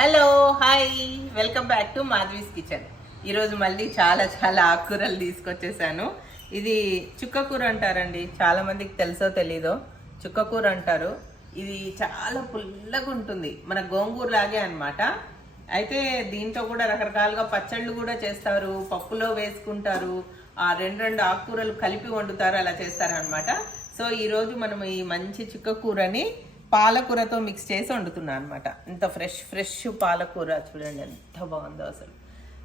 Hello hi welcome back to Madhavi's kitchen ఈరోజు మళ్ళీ చాలా చాలా ఆకుకూరలు తీసుకొచ్చేసాను. ఇది చుక్కకూర అంటారండి. చాలామందికి తెలుసో తెలీదో చుక్కకూర అంటారు. ఇది చాలా పుల్లగా ఉంటుంది. మన గోంగూర లాగే అనమాట అయితే దీంతో కూడా రకరకాలుగా పచ్చళ్ళు కూడా చేస్తారు. పప్పులో వేసుకుంటారు. ఆ రెండు రెండు ఆకుకూరలు కలిపి వండుతారు అలా చేస్తారు అనమాట సో ఈరోజు మనం ఈ మంచి చుక్కకూరని పాలకూరతో మిక్స్ చేసి వండుతున్నాను అనమాట ఇంత ఫ్రెష్ ఫ్రెష్ పాలకూర చూడండి ఎంత బాగుందో అసలు.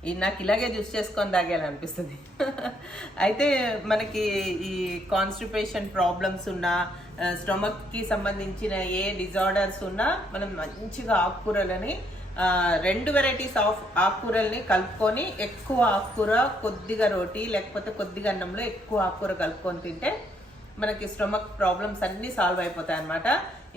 ఇది నాకు ఇలాగే జ్యూస్ చేసుకొని తాగేయాలనిపిస్తుంది. అయితే మనకి ఈ కాన్స్టిపేషన్ ప్రాబ్లమ్స్ ఉన్నా స్టొమక్కి సంబంధించిన ఏ డిజార్డర్స్ ఉన్నా మనం మంచిగా ఆకుకూరలని రెండు వెరైటీస్ ఆఫ్ ఆకుకూరల్ని కలుపుకొని ఎక్కువ ఆకుకూర కొద్దిగా రోటీ లేకపోతే కొద్దిగా అన్నంలో ఎక్కువ ఆకుకూర కలుపుకొని తింటే మనకి స్టొమక్ ప్రాబ్లమ్స్ అన్నీ సాల్వ్ అయిపోతాయి అన్నమాట.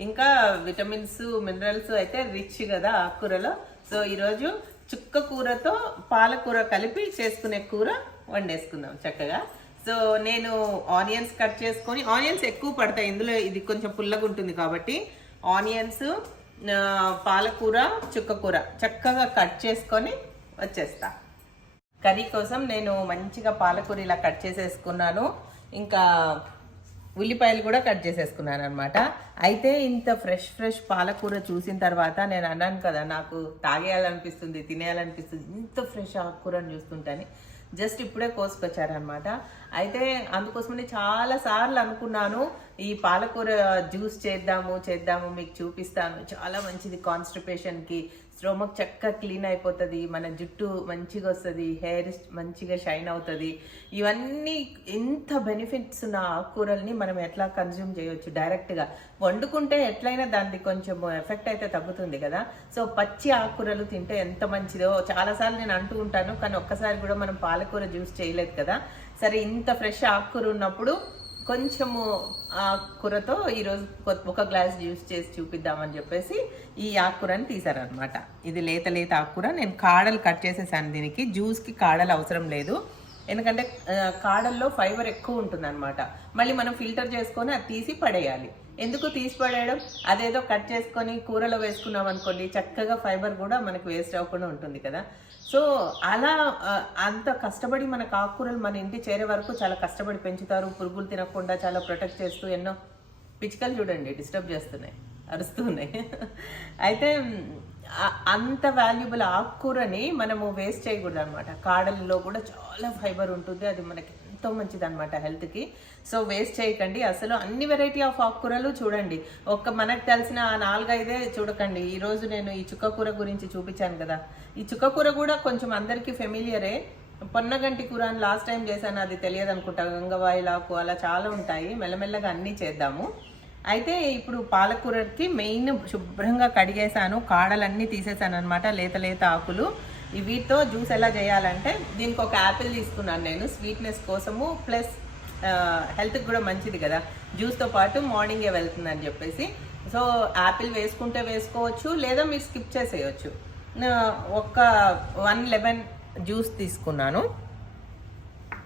ఇంకా విటమిన్స్ మినరల్స్ అయితే రిచ్ కదా ఆకుకూరలో సో ఈరోజు చుక్క కూరతో పాలకూర కలిపి చేసుకునే కూర వండేసుకుందాం చక్కగా. సో నేను ఆనియన్స్ కట్ చేసుకొని ఆనియన్స్ ఎక్కువ పడతాయి. ఇందులో ఇది కొంచెం పుల్లగా ఉంటుంది కాబట్టి ఆనియన్స్ పాలకూర చుక్కకూర చక్కగా కట్ చేసుకొని వచ్చేస్తా. కర్రీ కోసం నేను మంచిగా పాలకూర ఇలా కట్ చేసేసుకున్నాను. ఇంకా ఉల్లిపాయలు కూడా కట్ చేసేసుకున్నాను అనమాట అయితే ఇంత ఫ్రెష్ ఫ్రెష్ పాలకూర చూసిన తర్వాత నేను అన్నాను కదా నాకు తాగేయాలనిపిస్తుంది తినేయాలనిపిస్తుంది ఇంత ఫ్రెష్ ఆకుకూరని చూస్తుంటాను. జస్ట్ ఇప్పుడే కోసుకొచ్చారనమాట అయితే అందుకోసమని చాలా సార్లు అనుకున్నాను ఈ పాలకూర జ్యూస్ చేద్దాము చేద్దాము మీకు చూపిస్తాను. చాలా మంచిది కాన్స్టిపేషన్కి స్టోమక్ చక్కగా క్లీన్ అయిపోతుంది మన జుట్టు మంచిగా వస్తుంది హెయిర్ మంచిగా షైన్ అవుతుంది. ఇవన్నీ ఎంత బెనిఫిట్స్ ఉన్న ఆకుకూరల్ని మనం ఎట్లా కన్జ్యూమ్ చేయొచ్చు? డైరెక్ట్గా వండుకుంటే ఎట్లయినా దానికి కొంచెం ఎఫెక్ట్ అయితే తగ్గుతుంది కదా. సో పచ్చి ఆకుకూరలు తింటే ఎంత మంచిదో చాలాసార్లు నేను అంటూ ఉంటాను కానీ ఒక్కసారి కూడా మనం పాలకూర జ్యూస్ చేయలేదు కదా. సరే ఇంత ఫ్రెష్ ఆకుకూర ఉన్నప్పుడు కొంచెము ఆకుకూరతో ఈరోజు ఒక గ్లాస్ జ్యూస్ చేసి చూపిద్దామని చెప్పేసి ఈ ఆకుకూరని తీసారనమాట ఇది లేత లేత ఆకుకూర. నేను కాడలు కట్ చేసేసాను దీనికి. జ్యూస్కి కాడలు అవసరం లేదు. ఎందుకంటే కాడల్లో ఫైబర్ ఎక్కువ ఉంటుందనమాట మళ్ళీ మనం ఫిల్టర్ చేసుకొని అది తీసి పడేయాలి. ఎందుకు తీసి పడేయడం అదేదో కట్ చేసుకొని కూరలో వేసుకున్నాం అనుకోండి చక్కగా ఫైబర్ కూడా మనకు వేస్ట్ అవ్వకుండా ఉంటుంది కదా. సో అలా అంత కష్టపడి మనకు ఆకుకూరలు మన ఇంటి చేరే వరకు చాలా కష్టపడి పెంచుతారు. పురుగులు తినకుండా చాలా ప్రొటెక్ట్ చేస్తూ ఎన్నో పిచ్చుకలు చూడండి డిస్టర్బ్ చేస్తున్నాయి అరుస్తూ ఉన్నాయి. అయితే అంత వాల్యుబుల్ ఆకుకూరని మనము వేస్ట్ చేయకూడదు అనమాట కాడల్లో కూడా చాలా ఫైబర్ ఉంటుంది అది మనకి ఎంతో మంచిది అనమాట హెల్త్కి. సో వేస్ట్ చేయకండి. అసలు అన్ని వెరైటీ ఆఫ్ ఆకుకూరలు చూడండి. ఒక్క మనకు తెలిసిన నాలుగైదే చూడకండి. ఈరోజు నేను ఈ చుక్కకూర గురించి చూపించాను కదా. ఈ చుక్కకూర కూడా కొంచెం అందరికీ ఫెమిలియరే. పొన్నగంటి కూర అని లాస్ట్ టైం చేశాను. అది తెలియదు అనుకుంటా గంగవాయిలాకు అలా చాలా ఉంటాయి. మెల్లమెల్లగా అన్నీ చేద్దాము. అయితే ఇప్పుడు పాలకూరకి మెయిన్ శుభ్రంగా కడిగేసాను కాడలన్నీ తీసేసాను అనమాట లేత లేత ఆకులు. వీటితో జ్యూస్ ఎలా చేయాలంటే దీనికి ఒక యాపిల్ తీసుకున్నాను నేను స్వీట్నెస్ కోసము ప్లస్ హెల్త్కి కూడా మంచిది కదా. జ్యూస్తో పాటు మార్నింగే వెళ్తుందని చెప్పేసి. సో యాపిల్ వేసుకుంటే వేసుకోవచ్చు లేదా మీరు స్కిప్ చేసేయచ్చు. ఒక వన్ లెమన్ జ్యూస్ తీసుకున్నాను.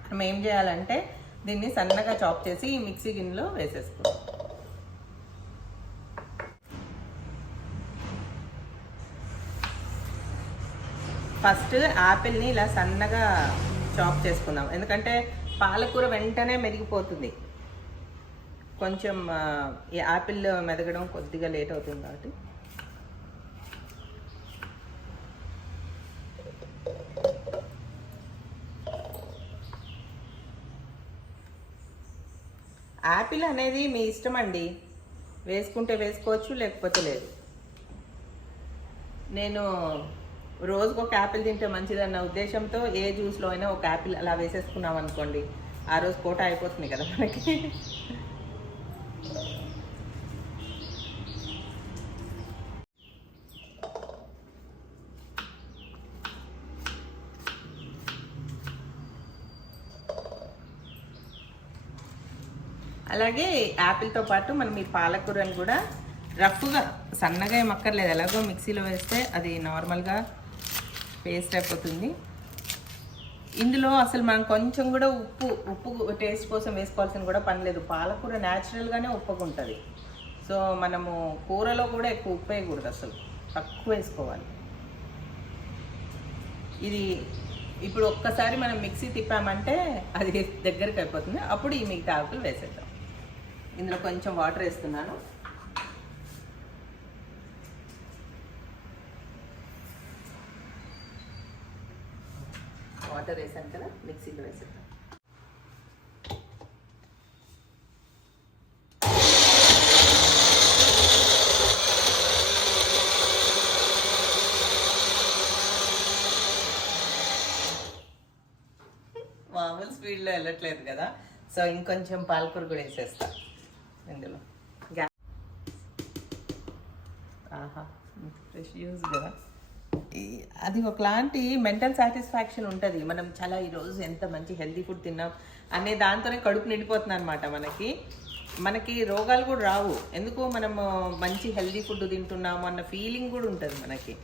మనం ఏం చేయాలంటే దీన్ని సన్నగా చాప్ చేసి ఈ మిక్సీ గిన్నెలో వేసేసుకుందాం ఫస్ట్ యాపిల్ని ఇలా సన్నగా చాప్ చేసుకుందాం. ఎందుకంటే పాలకూర వెంటనే మెరిగిపోతుంది. కొంచెం ఈ యాపిల్ మెదగడం కొద్దిగా లేట్ అవుతుంది కాబట్టి. యాపిల్ అనేది మీ ఇష్టం అండి. వేసుకుంటే వేసుకోవచ్చు లేకపోతే లేదు. నేను రోజుకు ఒక యాపిల్ తింటే మంచిదన్న ఉద్దేశంతో ఏ జ్యూస్లో అయినా ఒక యాపిల్ అలా వేసేసుకున్నాం అనుకోండి ఆ రోజు కోట అయిపోతుంది కదా మనకి. అలాగే యాపిల్తో పాటు మనం ఈ పాలకూరని కూడా రఫ్గా సన్నగా ఏమక్కర్లేదు ఎలాగో మిక్సీలో వేస్తే అది నార్మల్గా పేస్ట్ అయిపోతుంది. ఇందులో అసలు మనం కొంచెం కూడా ఉప్పు ఉప్పు టేస్ట్ కోసం వేసుకోవాల్సిన కూడా పని లేదు. పాలకూర న్యాచురల్గానే ఉప్పుగా ఉంటుంది సో మనము కూరలో కూడా ఎక్కువ ఉప్పు వేయకూడదు అసలు. తక్కువ వేసుకోవాలి. ఇది ఇప్పుడు ఒక్కసారి మనం మిక్సీ తిప్పామంటే అది దగ్గరికి అయిపోతుంది. అప్పుడు ఈ మిగతా ఆకులు వేసేద్దాం. ఇందులో కొంచెం వాటర్ వేస్తున్నాను. వాటర్ వేసాను కదా మిక్సీలో వేసేద్దాం. మామూలు స్పీడ్లో వెళ్ళట్లేదు కదా. సో ఇంకొంచెం పాలకూర కూడా వేసేస్తా. ఇందులో. ఆహా ఫ్రెష్ యూస్ కదా. అది ఒకలాంటి మెంటల్ సాటిస్ఫాక్షన్ ఉంటుంది. మనం చాలా ఈరోజు ఎంత మంచి హెల్తీ ఫుడ్ తిన్నాం అనే దాంతోనే కడుపు నిండిపోతుంది అనమాట మనకి. మనకి రోగాలు కూడా రావు. ఎందుకు మనము మంచి హెల్తీ ఫుడ్ తింటున్నాము అన్న ఫీలింగ్ కూడా ఉంటుంది మనకి.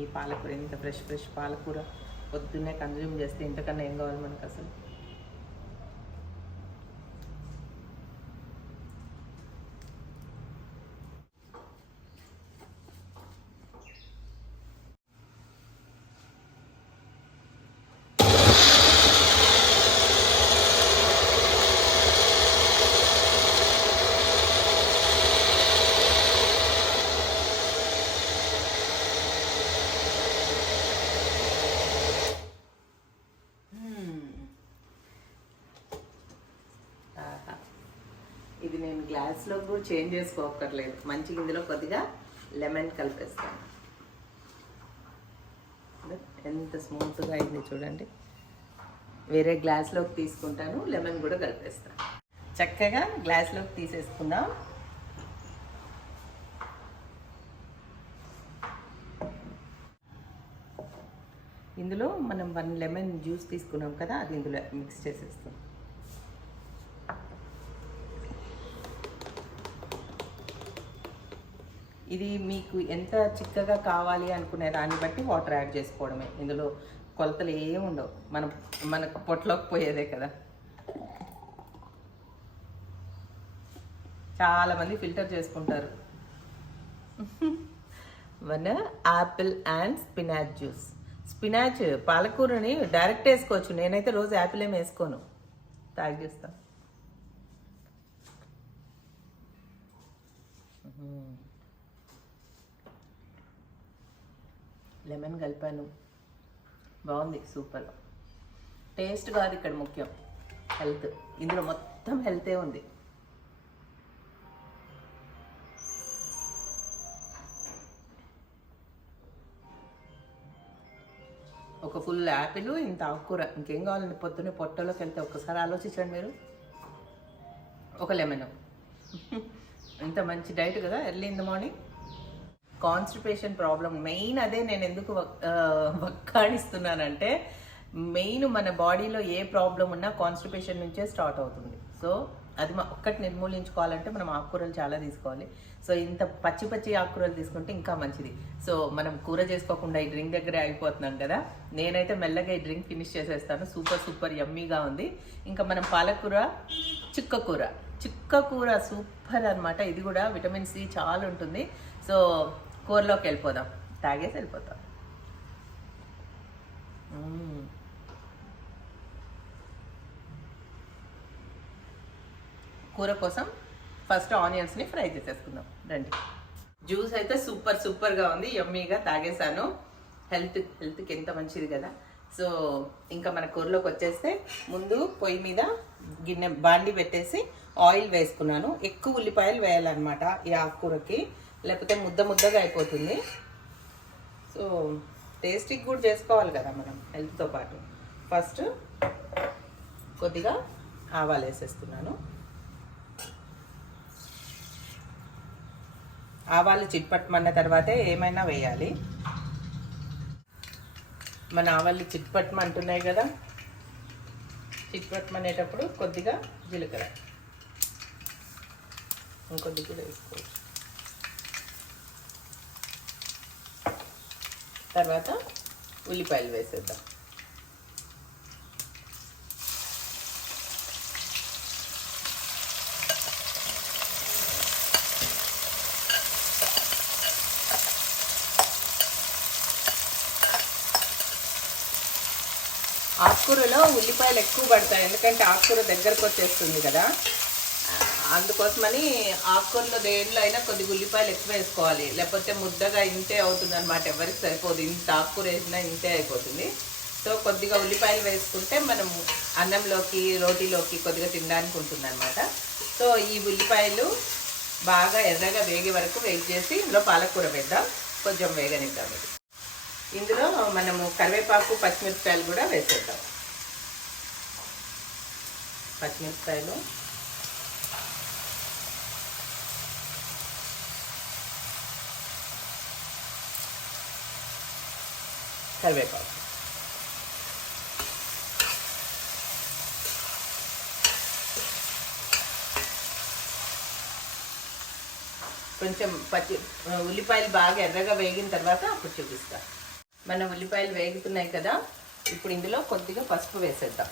ఈ పాలకూర ఎంత ఫ్రెష్ ఫ్రెష్ పాలకూర పొద్దున్నే కన్జ్యూమ్ చేస్తే ఇంతకన్నా ఏం కావాలి మనకు అసలు ఆహా. ఇది నేను గ్లాస్లో కూడా చేంజ్ చేసుకోక్కర్లేదు. మంచిగా ఇందులో కొద్దిగా లెమన్ కలిపేస్తాను. ఎంత స్మూత్గా అయింది చూడండి. వేరే గ్లాస్లోకి తీసుకుంటాను లెమన్ కూడా కలిపేస్తాను. చక్కగా గ్లాస్లోకి తీసేసుకుందాం. ఇందులో మనం వన్ లెమన్ జ్యూస్ తీసుకున్నాం కదా అది ఇందులో మిక్స్ చేసేస్తాం ఇది మీకు ఎంత చిక్కగా కావాలి అనుకునే దాన్ని బట్టి వాటర్ యాడ్ చేసుకోవడమే. ఇందులో కొలతలు ఏమి ఉండవు. మనం మనకు పొట్టలోకి పోయేదే కదా. చాలామంది ఫిల్టర్ చేసుకుంటారు. మన apple and spinach juice. Spinach పాలకూరని డైరెక్ట్ వేసుకోవచ్చు. నేనైతే రోజు యాపిల్ ఏమి వేసుకోను. తాగి చూస్తాను లెమన్ కలిపాను. బాగుంది సూపర్. టేస్ట్ కాదు ఇక్కడ ముఖ్యం. హెల్త్ ఇందులో మొత్తం హెల్తే ఉంది. ఒక ఫుల్ యాపిల్ ఇంత ఆకుకూర. ఇంకేం కావాలండి? పొద్దున్నే పొట్టలోకి వెళ్తే ఒక్కసారి ఆలోచించండి మీరు. ఒక లెమన్ ఇంత మంచి డైట్ కదా early in the morning constipation problem main అదే నేను ఎందుకు వక్- వక్కాడిస్తున్నానంటే మెయిన్ మన బాడీలో ఏ ప్రాబ్లం ఉన్నా కాన్స్టిపేషన్ నుంచే స్టార్ట్ అవుతుంది. సో అది మా ఒక్కటి నిర్మూలించుకోవాలంటే మనం ఆకుకూరలు చాలా తీసుకోవాలి. సో ఇంత పచ్చి పచ్చి ఆకుకూరలు తీసుకుంటే ఇంకా మంచిది. సో మనం కూర చేసుకోకుండా ఈ డ్రింక్ దగ్గరే అయిపోతున్నాం కదా. నేనైతే మెల్లగా ఈ డ్రింక్ ఫినిష్ చేసేస్తాను. సూపర్ సూపర్ యమ్మీగా ఉంది. ఇంకా మనం పాలకూర చిక్కకూర చిక్కకూర సూపర్ అనమాట ఇది కూడా విటమిన్ సి చాలా ఉంటుంది సో కూరలోకి వెళ్ళిపోదాం. తాగేసి వెళ్ళిపోతాం. కూర కోసం ఫస్ట్ ఆనియన్స్ని ఫ్రై చేసేసుకుందాం. రండి. జ్యూస్ అయితే సూపర్ సూపర్గా ఉంది. యమ్మీగా తాగేసాను హెల్త్ హెల్త్కి ఎంత మంచిది కదా. సో ఇంకా మన కూరలోకి వచ్చేస్తే ముందు పొయ్యి మీద గిన్నె బాండి పెట్టేసి ఆయిల్ వేసుకున్నాను. ఎక్కువ ఉల్లిపాయలు వేయాలన్నమాట ఈ ఆకుకూరకి. లేకపోతే ముద్ద ముద్దగా అయిపోతుంది. సో టేస్టీకి కూడా చేసుకోవాలి కదా మనం హెల్త్తో పాటు. ఫస్ట్ కొద్దిగా ఆవాలు వేసేస్తున్నాను. ఆవాలు చిట్పట్టమన్న తర్వాతే ఏమైనా వేయాలి. మన ఆవాలు చిట్పట్టమంటున్నాయి కదా. చిట్పట్టమనేటప్పుడు కొద్దిగా జీలకర్ర. ఇంకొద్ది కూడా వేసుకోవచ్చు. తర్వాత ఉల్లిపాయలు వేసేద్దాం. ఆకుకూరలో ఉల్లిపాయలు ఎక్కువ పడతాయి ఎందుకంటే ఆకుకూర దగ్గరకు వచ్చేస్తుంది కదా. అందుకోసమని ఆకుకూరలో దేంట్లో అయినా కొద్దిగా ఉల్లిపాయలు ఎక్కువ వేసుకోవాలి. లేకపోతే ముద్దగా ఇంతే అవుతుంది అనమాట ఎవరికి సరిపోదు. ఇంత ఆకుకూర వేసినా ఇంతే అయిపోతుంది. సో కొద్దిగా ఉల్లిపాయలు వేసుకుంటే మనం అన్నంలోకి రోటీలోకి కొద్దిగా తినడానికి ఉంటుంది అనమాట సో ఈ ఉల్లిపాయలు బాగా ఎర్రగా వేగే వరకు వేగి చేసి ఇందులో పాలకూర వేద్దాం. కొంచెం వేగనిద్దాం ఇది. ఇందులో మనము కరివేపాకు పచ్చిమిరపకాయలు కూడా వేసేద్దాం. పచ్చిమిరపకాయలు కరివేపాకు. కొంచెం పచ్చి ఉల్లిపాయలు బాగా ఎర్రగా వేగిన తర్వాత అప్పుడు చూపిస్తా. మన ఉల్లిపాయలు వేగుతున్నాయి కదా ఇప్పుడు ఇందులో కొద్దిగా పసుపు వేసేద్దాం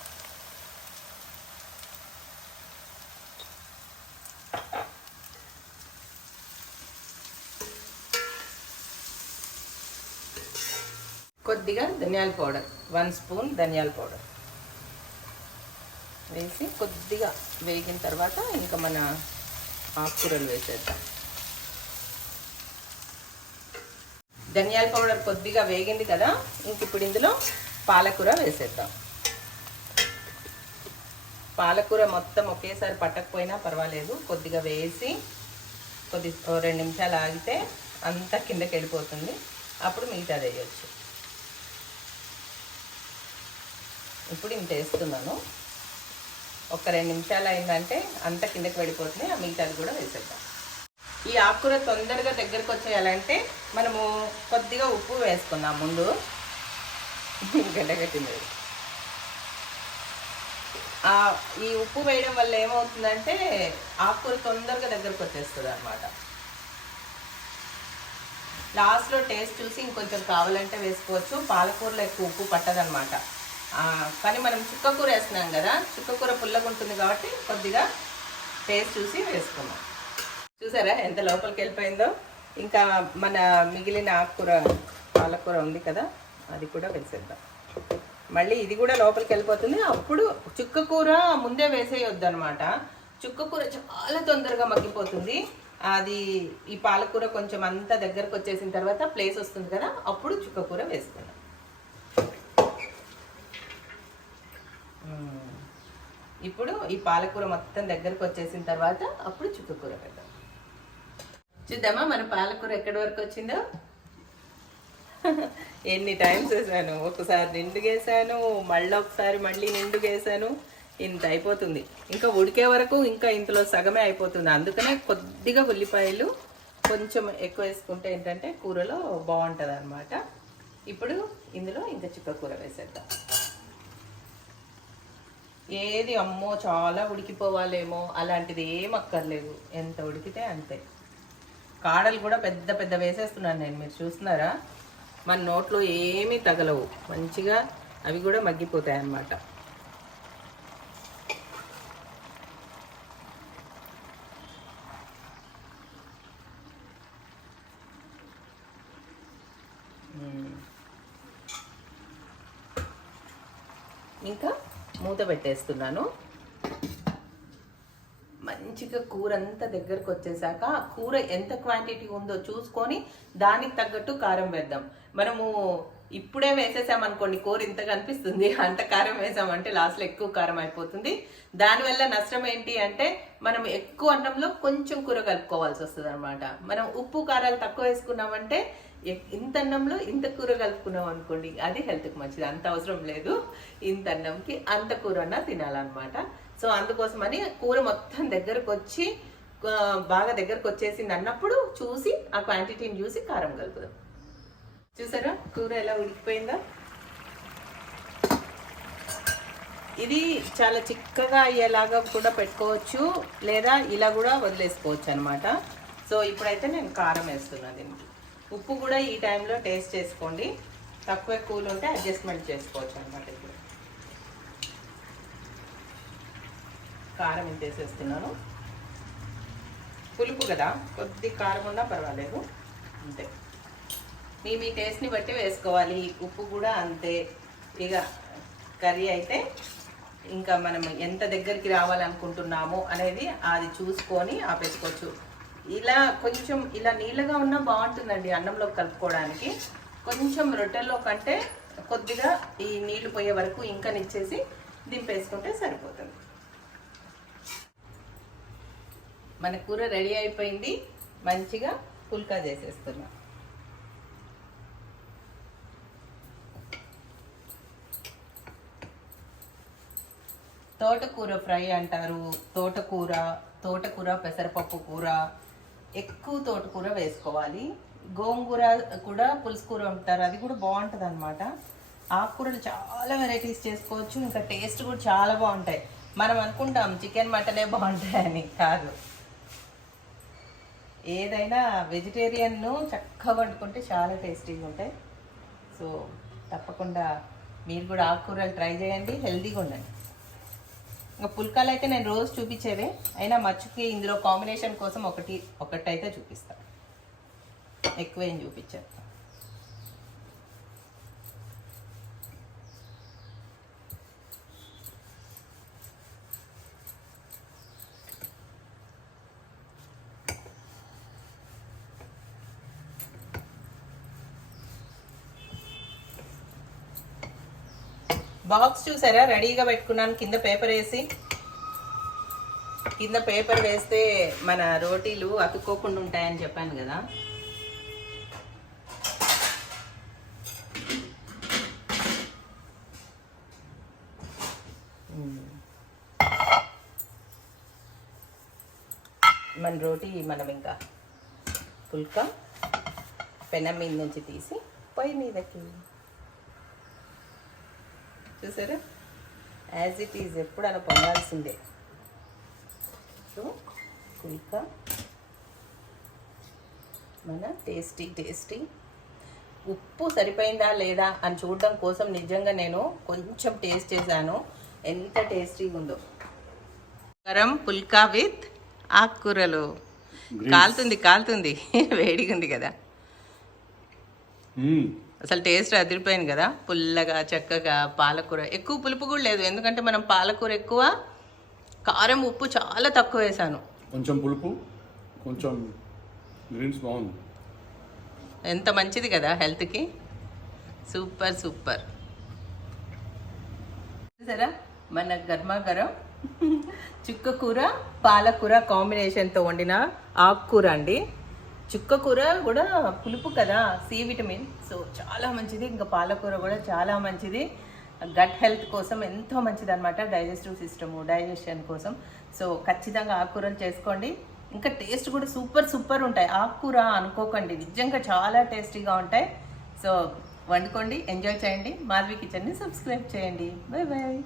కొద్దిగా ధనియాల పౌడర్. వన్ స్పూన్ ధనియాల పౌడర్. వేసి కొద్దిగా వేగిన తర్వాత ఇంకా మన ఆకుకూరలు వేసేద్దాం. ధనియాల పౌడర్ కొద్దిగా వేగింది కదా ఇంక ఇప్పుడు ఇందులో పాలకూర వేసేద్దాం. పాలకూర మొత్తం ఒకేసారి పట్టకపోయినా పర్వాలేదు కొద్దిగా వేసి కొద్ది ఓ రెండు నిమిషాలు ఆగితే అంతా కిందకి వెళ్ళిపోతుంది. అప్పుడు మిగతా వేయచ్చు. ఇప్పుడు ఇంత వేస్తున్నాను. ఒక రెండు నిమిషాలు అయిందంటే అంత కిందకి వెళ్ళిపోతుంది ఆ మిగతాది కూడా వేసేద్దాం. ఈ ఆకుకూర తొందరగా దగ్గరకు వచ్చేయాలంటే మనము కొద్దిగా ఉప్పు వేసుకుందాం ముందు. గడ్డగట్టింది ఈ ఉప్పు వేయడం వల్ల ఏమవుతుందంటే ఆకుకూర తొందరగా దగ్గరకు వచ్చేస్తుంది అనమాట లాస్ట్లో టేస్ట్ చూసి ఇంకొంచెం కావాలంటే వేసుకోవచ్చు. పాలకూరలో ఎక్కువ ఉప్పు పట్టదనమాట కానీ మనం చుక్కకూర వేస్తున్నాం కదా చుక్కకూర పుల్లగా ఉంటుంది కాబట్టి కొద్దిగా టేస్ట్ చూసి వేసుకున్నాం. చూసారా ఎంత లోపలికి వెళ్ళిపోయిందో? ఇంకా మన మిగిలిన ఆకుకూర పాలకూర ఉంది కదా అది కూడా వేసేద్దాం. మళ్ళీ ఇది కూడా లోపలికి వెళ్ళిపోతుంది. అప్పుడు చుక్కకూర ముందే వేసేయొద్దు అనమాట చుక్కకూర చాలా తొందరగా మగ్గిపోతుంది. అది ఈ పాలకూర కొంచెం అంతా దగ్గరకు వచ్చేసిన తర్వాత ప్లేస్ వస్తుంది కదా అప్పుడు చుక్కకూర వేసుకుందాం ఇప్పుడు ఈ పాలకూర మొత్తం దగ్గరకు వచ్చేసిన తర్వాత అప్పుడు చుక్కకూర పెడదాం. చూద్దామా మన పాలకూర ఎక్కడి వరకు వచ్చిందో? ఎన్ని టైమ్స్ వేసాను? ఒకసారి నిండు వేసాను మళ్ళీ ఒకసారి మళ్ళీ నిండు వేసాను. ఇంత అయిపోతుంది. ఇంకా ఉడికే వరకు ఇంకా ఇంతలో సగమే అయిపోతుంది. అందుకనే కొద్దిగా ఉల్లిపాయలు కొంచెం ఎక్కువ వేసుకుంటే ఏంటంటే కూరలో బాగుంటుంది అనమాట ఇప్పుడు ఇందులో ఇంకా చుక్క కూర వేసేద్దాం. ఏది అమ్మో చాలా ఉడికిపోవాలేమో అలాంటిది ఏం అక్కర్లేదు. ఎంత ఉడికితే అంతే. కాడలు కూడా పెద్ద పెద్ద వేసేస్తున్నాను నేను. మీరు చూస్తున్నారా? మన నోట్లో ఏమీ తగలవు. మంచిగా అవి కూడా మగ్గిపోతాయి అన్నమాట. మ్మ్. ఇంకా? మూత పెట్టేస్తున్నాను. మంచిగా కూర అంతా దగ్గరకు వచ్చేసాక కూర ఎంత క్వాంటిటీ ఉందో చూసుకొని దానికి తగ్గట్టు కారం వేద్దాం. మనము ఇప్పుడే వేసేసామనుకోండి కూర ఇంత కనిపిస్తుంది అంత కారం వేసామంటే లాస్ట్లో ఎక్కువ కారం అయిపోతుంది. దానివల్ల నష్టం ఏంటి అంటే మనం ఎక్కువ అన్నంలో కొంచెం కూర కలుపుకోవాల్సి వస్తుంది అనమాట మనం ఉప్పు కారాలు తక్కువ వేసుకున్నామంటే ఇంత అన్నంలో ఇంత కూర కలుపుకున్నాం అనుకోండి అది హెల్త్కి మంచిది. అంత అవసరం లేదు. ఇంత అన్నంకి అంత కూర అన్నా తినాలన్నమాట. సో అందుకోసమని కూర మొత్తం దగ్గరకు వచ్చి బాగా దగ్గరకు వచ్చేసింది అన్నప్పుడు చూసి ఆ క్వాంటిటీని చూసి కారం కలుపుదాం. చూసారా? కూర ఎలా ఉడికిపోయిందా? ఇది చాలా చిక్కగా అయ్యేలాగా కూడా పెట్టుకోవచ్చు లేదా ఇలా కూడా వదిలేసుకోవచ్చు అనమాట సో ఇప్పుడైతే నేను కారం వేస్తున్నాను దీనికి. ఉప్పు కూడా ఈ టైంలో టేస్ట్ చేసుకోండి. తక్కువ కూల్ ఉంటే అడ్జస్ట్మెంట్ చేసుకోవచ్చు అనమాట ఇప్పుడు. కారం ఇంత వేసేస్తున్నాను పులుపు కదా కొద్ది కారం ఉన్నా పర్వాలేదు. అంతే. మీ మీ టేస్ట్ని బట్టి వేసుకోవాలి. ఉప్పు కూడా అంతే. ఇక కర్రీ అయితే ఇంకా మనం ఎంత దగ్గరికి రావాలనుకుంటున్నాము అనేది అది చూసుకొని ఆపేసుకోవచ్చు. ఇలా కొంచెం ఇలా నీళ్ళగా ఉన్నా బాగుంటుందండి అన్నంలో కలుపుకోవడానికి. కొంచెం రొట్టెల్లో కంటే కొద్దిగా ఈ నీళ్ళు పోయే వరకు ఇంకనిచ్చేసి దింపేసుకుంటే సరిపోతుంది. మన కూర రెడీ అయిపోయింది. మంచిగా పుల్కా చేసేస్తున్నాం. తోటకూర ఫ్రై అంటారు. తోటకూర తోటకూర పెసరపప్పు కూర ఎక్కువ తోటకూర వేసుకోవాలి. గోంగూర కూడా పులుసుకూర ఉంటారు అది కూడా బాగుంటుంది అనమాట ఆకుకూరలు చాలా వెరైటీస్ చేసుకోవచ్చు. ఇంకా టేస్ట్ కూడా చాలా బాగుంటాయి. మనం అనుకుంటాం చికెన్ మటనే బాగుంటాయని. కాదు. ఏదైనా వెజిటేరియన్ను చక్కగా వండుకుంటే చాలా టేస్టీగా ఉంటాయి. సో తప్పకుండా మీరు కూడా ఆకుకూరలు ట్రై చేయండి. హెల్తీగా ఉండండి. ఇంకా పుల్కాలు అయితే నేను రోజు చూపించేవే అయినా మచ్చుకి ఇందులో కాంబినేషన్ కోసం ఒకటి ఒకటి అయితే చూపిస్తాను ఎక్కువ ఏం చూపించాను. బాక్స్ చూసారా? రెడీగా పెట్టుకున్నాను. కింద పేపర్ వేసి. కింద పేపర్ వేస్తే మన రోటీలు అతుక్కోకుండా ఉంటాయని చెప్పాను కదా. మన రోటీ మనం ఇంకా పుల్కా పెనం మీద నుంచి తీసి పొయ్యి మీదకి చూసారా? యాజ్ ఇట్ ఈజ్ ఎప్పుడు అలా పొందాల్సిందే. సో కుల్కా. మన టేస్టీ టేస్టీ ఉప్పు సరిపోయిందా లేదా అని చూడడం కోసం నిజంగా నేను కొంచెం టేస్ట్ చేశాను. ఎంత టేస్టీగా ఉందో. గరం పుల్కా విత్ ఆకుకూరలు. కాలుతుంది కాలుతుంది. వేడిగా ఉంది కదా. మ్మ్. అసలు టేస్ట్ అదిరిపోయింది కదా. పుల్లగా చక్కగా పాలకూర. ఎక్కువ పులుపు కూడా లేదు. ఎందుకంటే మనం పాలకూర ఎక్కువ కారం ఉప్పు చాలా తక్కువ వేసాను. కొంచెం పులుపు కొంచెం గ్రీన్స్ బాగుంది. ఎంత మంచిది కదా హెల్త్కి. Super super. సరే మన గర్మా గరం చుక్క కూర పాలకూర కాంబినేషన్తో వండిన ఆకుకూర అండి. చుక్క కూర కూడా పులుపు కదా సి విటమిన్. సో చాలా మంచిది. ఇంకా పాలకూర కూడా చాలా మంచిది. గట్ హెల్త్ కోసం ఎంతో మంచిది అనమాట డైజెస్టివ్ సిస్టము డైజెషన్ కోసం. సో ఖచ్చితంగా ఆకుకూరలు చేసుకోండి. ఇంకా టేస్ట్ కూడా సూపర్ సూపర్ ఉంటాయి. ఆకుకూర అనుకోకండి. నిజంగా చాలా టేస్టీగా ఉంటాయి. సో వండుకోండి ఎంజాయ్ చేయండి. మాధవి కిచెన్ని సబ్స్క్రైబ్ చేయండి. Bye bye